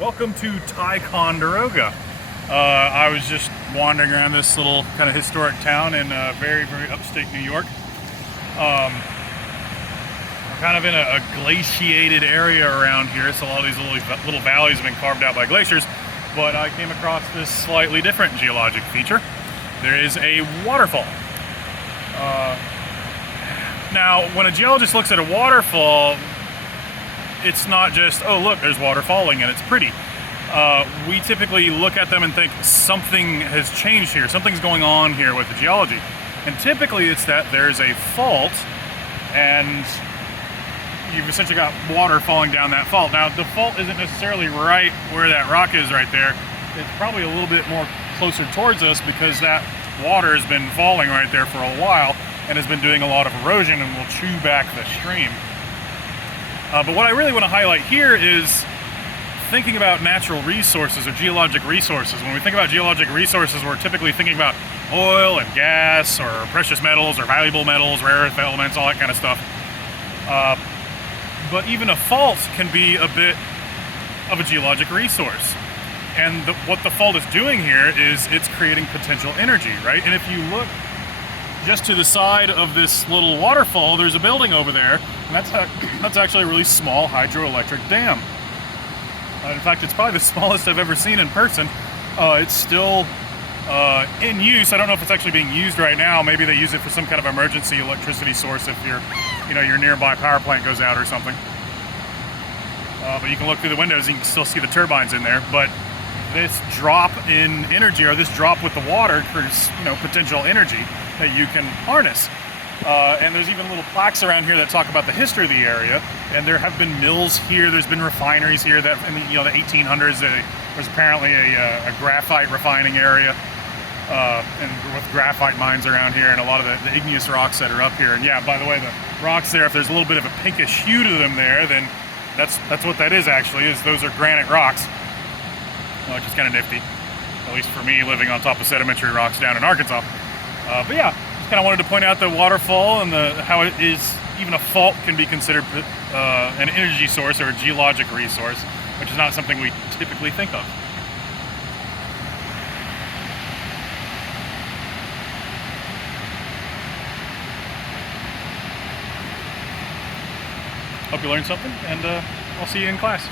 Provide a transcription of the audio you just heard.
Welcome to Ticonderoga. I was just wandering around this little kind of historic town in very upstate New York. We're kind of in a glaciated area around here, so a lot of these little valleys have been carved out by glaciers, but I came across this slightly different geologic feature. There is a waterfall. Now, when a geologist looks at a waterfall, it's not just, oh look, there's water falling and it's pretty. We typically look at them and think something has changed here, something's going on here with the geology. And typically it's that there's a fault and you've essentially got water falling down that fault. Now the fault isn't necessarily right where that rock is right there. It's probably a little bit more closer towards us because that water has been falling right there for a while and has been doing a lot of erosion and will chew back the stream. But what I really want to highlight here is thinking about natural resources or geologic resources. When we think about geologic resources, we're typically thinking about oil and gas or precious metals or valuable metals, rare earth elements, all that kind of stuff. But even a fault can be a bit of a geologic resource. And what the fault is doing here is it's creating potential energy, right? And if you look just to the side of this little waterfall, there's a building over there, and that's actually a really small hydroelectric dam. In fact, it's probably the smallest I've ever seen in person. It's still in use. I don't know if it's actually being used right now. Maybe they use it for some kind of emergency electricity source if your nearby power plant goes out or something. But you can look through the windows and you can still see the turbines in there. But this drop in energy, or this drop with the water, creates potential energy that you can harness. And there's even little plaques around here that talk about the history of the area. And there have been mills here. There's been refineries here that in the 1800s. There's apparently a graphite refining area, and with graphite mines around here, and a lot of the igneous rocks that are up here. And yeah, by the way, the rocks there, if there's a little bit of a pinkish hue to them there, then that's what that is actually. Is those are granite rocks, which is kind of nifty, at least for me living on top of sedimentary rocks down in Arkansas. But yeah, just kind of wanted to point out the waterfall and how it is, even a fault can be considered an energy source or a geologic resource, which is not something we typically think of. Hope you learned something, and I'll see you in class.